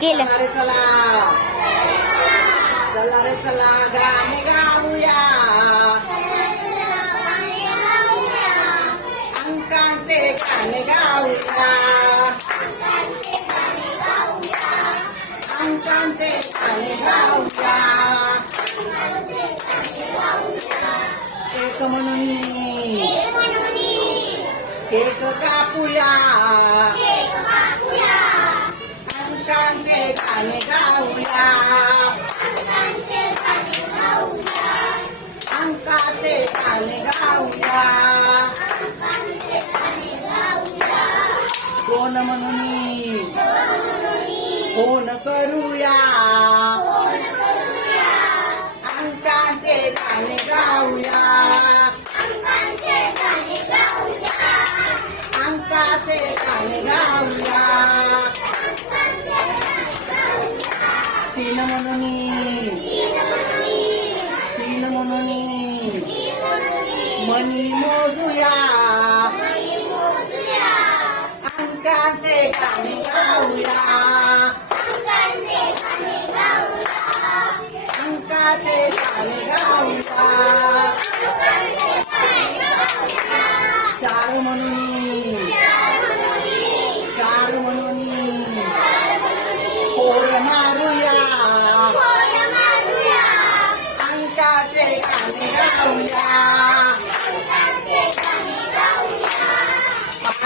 केलं. चला रे चला. चला रे चला. गाणे गाऊया. अंकांचे गाणे गाऊया. अंकांचे गाणे गाऊया. एक म्हणून. केक कापूया. अंकांचे गाणे गाऊया. अंकाचे गाणे गाऊया. कोण म्हणून? फोन करूया? अंकाचे गाणे गाऊया. अंकाचे गाणे गाऊया. ピーのものにピーのものにマニモズやアンカンゼカネガウやアンカンゼカネガウや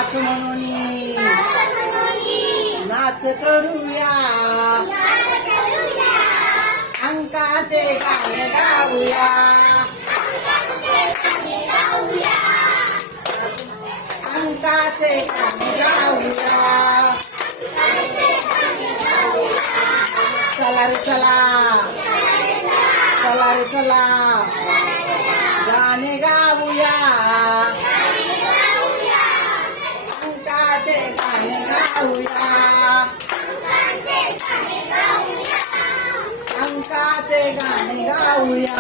पाच म्हणून नाच करूया. अंकाचे गाणे गाऊया. अंकाचे गाणे गाऊया. चला रे चला. चला रे चला. गाणे गाऊया अंकाचे गाणे गाऊया अंकाचे गाणे गाऊया